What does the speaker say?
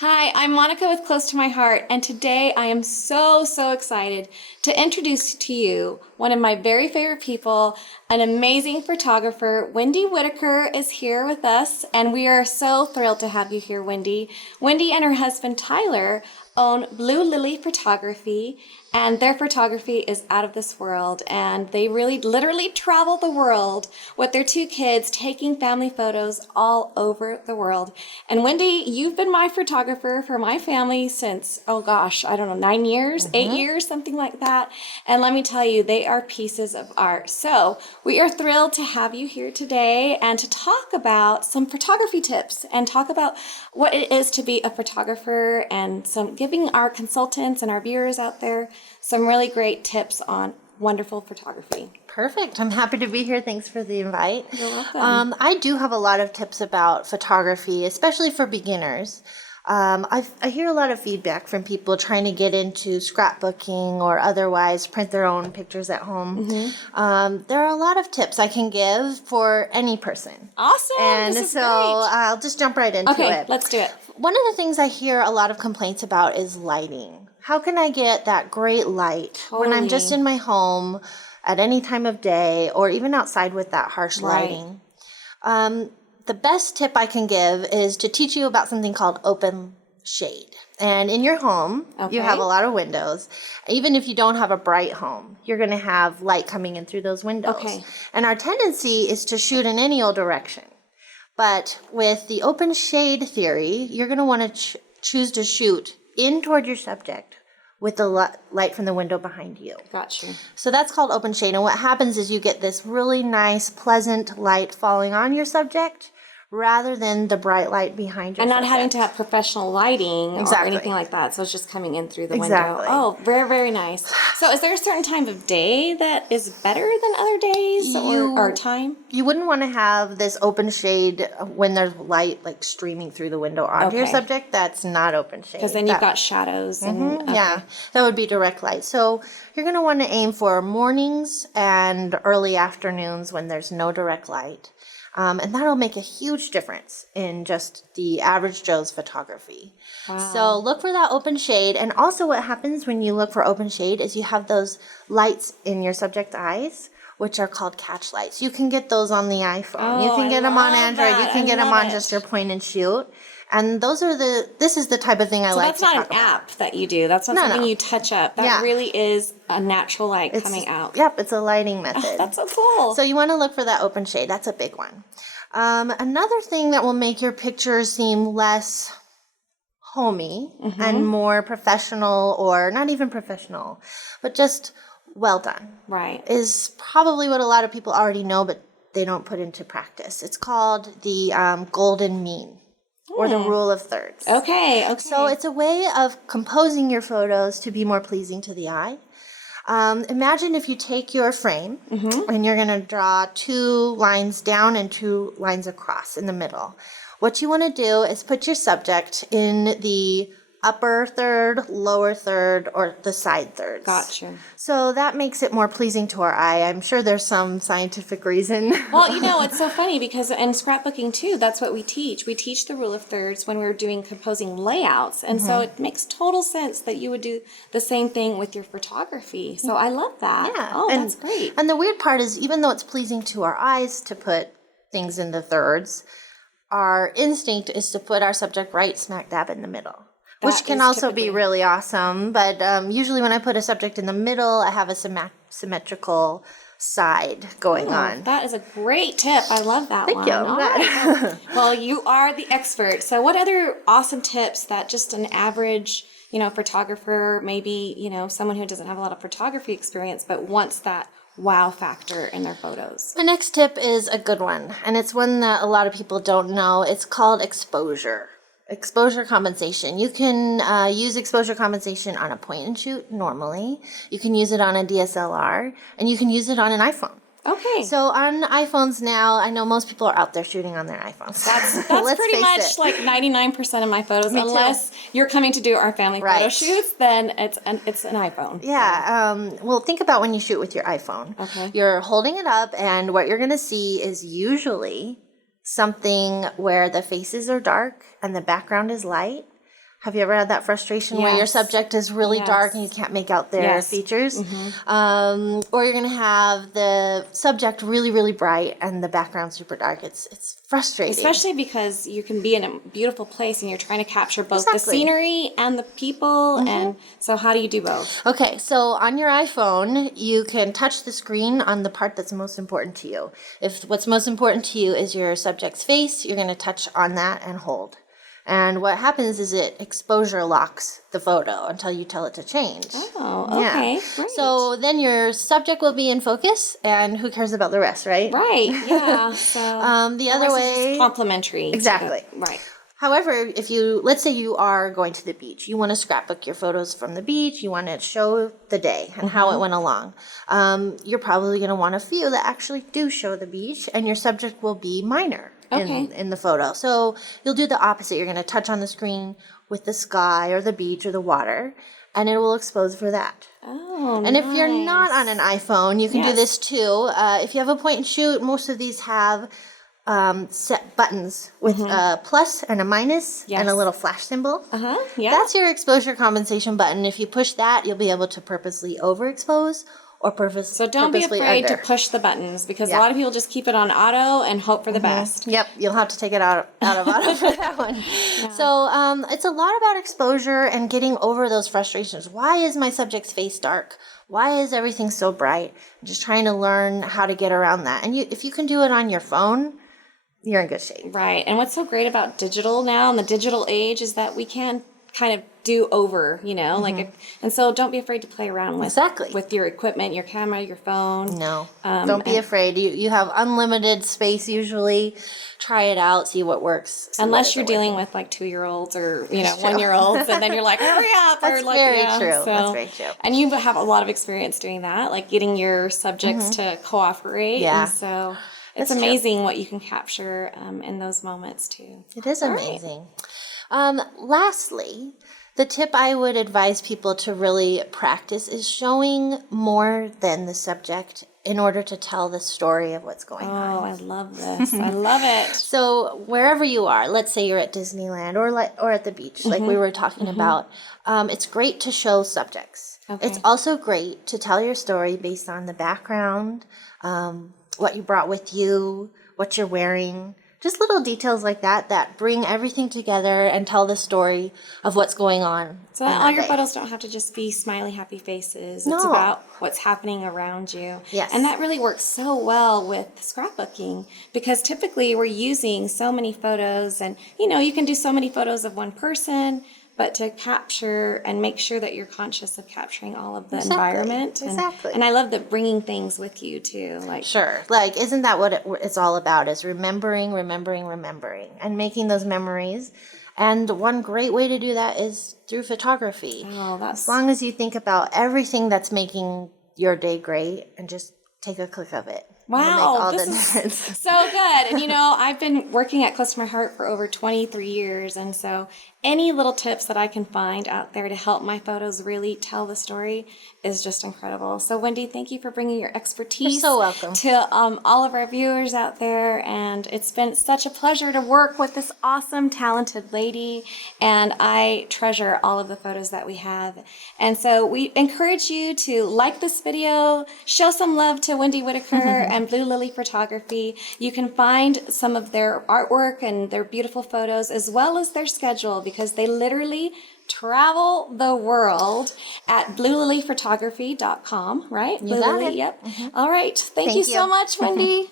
Hi, I'm Monica with Close to My Heart, and today I am so excited to introduce to you one of my very favorite people, an amazing photographer. Wendy Whitaker is here with us, and we are so thrilled to have you here, Wendy. Wendy and her husband Tyler own Blue Lily Photography, and their photography is out of this world, and they really literally travel the world with their two kids taking family photos all over the world. And Wendy, you've been my photographer for my family since, oh gosh, I don't know, 9 years, 8 years, something like that. And let me tell you, they are pieces of art. So we are thrilled to have you here today and to talk about some photography tips and talk about what it is to be a photographer and some giving our consultants and our viewers out there some really great tips on wonderful photography. Perfect. I'm happy to be here. Thanks for the invite. You're welcome. I do have a lot of tips about photography, especially for beginners. I hear a lot of feedback from people trying to get into scrapbooking or otherwise print their own pictures at home. There are a lot of tips I can give for any person. Awesome. And this is so great. I'll just jump right into it. Okay, let's do it. One of the things I hear a lot of complaints about is lighting. How can I get that great light when I'm just in my home at any time of day or even outside with that harsh lighting? The best tip I can give is to teach you about something called open shade. And in your home, you have a lot of windows. Even if you don't have a bright home, you're going to have light coming in through those windows. And our tendency is to shoot in any old direction. But with the open shade theory, you're going to want to choose to shoot in toward your subject with the light from the window behind you. Gotcha. So that's called open shade. And what happens is you get this really nice, pleasant light falling on your subject rather than the bright light behind your And not subject. having to have professional lighting or anything like that. So it's just coming in through the window. Oh, very nice. So is there a certain time of day that is better than other days or time? You wouldn't want to have this open shade when there's light like streaming through the window onto your subject. That's not open shade. Because then you've got shadows. And, Yeah, that would be direct light. So you're going to want to aim for mornings and early afternoons when there's no direct light. And that'll make a huge difference in just the average Joe's photography. Wow. So look for that open shade. And also what happens when you look for open shade is you have those lights in your subject's eyes, which are called catch lights. You can get those on the iPhone. You can get them on Android. You can get them on just your point and shoot. And this is the type of thing I like to talk about. So that's not an app that you do. That's not something you touch up. That really is a natural light coming out. Yep, it's a lighting method. Oh, that's so cool. So you want to look for that open shade. That's a big one. Another thing that will make your pictures seem less homey and more professional, or not even professional, but just well done. Right. Is probably what a lot of people already know, but they don't put into practice. It's called the golden mean. Or the rule of thirds. Okay. So it's a way of composing your photos to be more pleasing to the eye. Imagine if you take your frame and you're going to draw 2 lines down and 2 lines across in the middle. What you want to do is put your subject in the upper third, lower third, or the side thirds. Gotcha. So that makes it more pleasing to our eye. I'm sure there's some scientific reason. Well, it's so funny because in scrapbooking too, that's what we teach. We teach the rule of thirds when we're doing composing layouts. And so it makes total sense that you would do the same thing with your photography. So I love that. Yeah. Oh, that's great. And the weird part is even though it's pleasing to our eyes to put things in the thirds, our instinct is to put our subject right smack dab in the middle. Which can also be really awesome, but usually when I put a subject in the middle, I have a symmetrical side going on. That is a great tip. I love that one. Thank you. Right. Well, you are the expert. So what other awesome tips that just an average, photographer, maybe, someone who doesn't have a lot of photography experience, but wants that wow factor in their photos? The next tip is a good one, and it's one that a lot of people don't know. It's called exposure. Exposure compensation. You can use exposure compensation on a point and shoot normally. You can use it on a DSLR, and you can use it on an iPhone. Okay. So on iPhones now, I know most people are out there shooting on their iPhones. That's pretty much like 99% of my photos. Unless you're coming to do our family photo shoots, then it's an iPhone. Yeah. Well, think about when you shoot with your iPhone. Okay. You're holding it up, and what you're going to see is usually something where the faces are dark and the background is light. Have you ever had that frustration where your subject is really dark and you can't make out their features? Or you're going to have the subject really, really bright and the background super dark. It's frustrating. Especially because you can be in a beautiful place and you're trying to capture both the scenery and the people. And so how do you do both? Okay, so on your iPhone, you can touch the screen on the part that's most important to you. If what's most important to you is your subject's face, you're going to touch on that and hold. And what happens is it exposure locks the photo until you tell it to change. Oh, okay. Great. So then your subject will be in focus, and who cares about the rest, right? Right, yeah. So the other way, is complimentary. Exactly. Right. However, if let's say you are going to the beach, you want to scrapbook your photos from the beach, you want to show the day and how it went along. You're probably going to want a few that actually do show the beach, and your subject will be minor. In the photo. So you'll do the opposite. You're going to touch on the screen with the sky or the beach or the water, and it will expose for that. Oh, and if you're not on an iPhone, you can do this too. If you have a point and shoot, most of these have set buttons with a plus and a minus and a little flash symbol. Yeah. That's your exposure compensation button. If you push that, you'll be able to purposely overexpose or So don't be afraid to push the buttons, because a lot of people just keep it on auto and hope for the best. Yep, you'll have to take it out of auto for that one. Yeah. So it's a lot about exposure and getting over those frustrations. Why is my subject's face dark? Why is everything so bright? Just trying to learn how to get around that. And if you can do it on your phone, you're in good shape. Right. And what's so great about digital now, in the digital age, is that we can kind of do over, and so don't be afraid to play around with your equipment, your camera, your phone. No, don't be afraid. You have unlimited space usually. Try it out, see what works. Unless you're dealing with like 2-year-olds or 1-year-olds, and then you're like, hurry up! That's very true. That's very true. And you have a lot of experience doing that, like getting your subjects to cooperate. Yeah. And so it's amazing what you can capture in those moments too. It is amazing. Lastly, the tip I would advise people to really practice is showing more than the subject in order to tell the story of what's going on. Oh, I love this. I love it. So wherever you are, let's say you're at Disneyland or at the beach, like we were talking about, it's great to show subjects. Okay. It's also great to tell your story based on the background, what you brought with you, what you're wearing. Just little details like that bring everything together and tell the story of what's going on. So that all your photos don't have to just be smiley, happy faces. No. It's about what's happening around you. Yes. And that really works so well with scrapbooking, because typically we're using so many photos, and you can do so many photos of one person, but to capture and make sure that you're conscious of capturing all of the environment. And I love the bringing things with you too. Sure. Isn't that what it's all about, is remembering, and making those memories. And one great way to do that is through photography. As long as you think about everything that's making your day great and just take a click of it. Wow, this is so good. And I've been working at Close to My Heart for over 23 years, and so any little tips that I can find out there to help my photos really tell the story is just incredible. So Wendy, thank you for bringing your expertise. You're so welcome. To all of our viewers out there, and it's been such a pleasure to work with this awesome, talented lady, and I treasure all of the photos that we have. And so we encourage you to like this video, show some love to Wendy Whitaker and Blue Lily Photography. You can find some of their artwork and their beautiful photos, as well as their schedule, because they literally travel the world at bluelilyphotography.com, right? You got it. Yep. All right. Thank you so much, Wendy.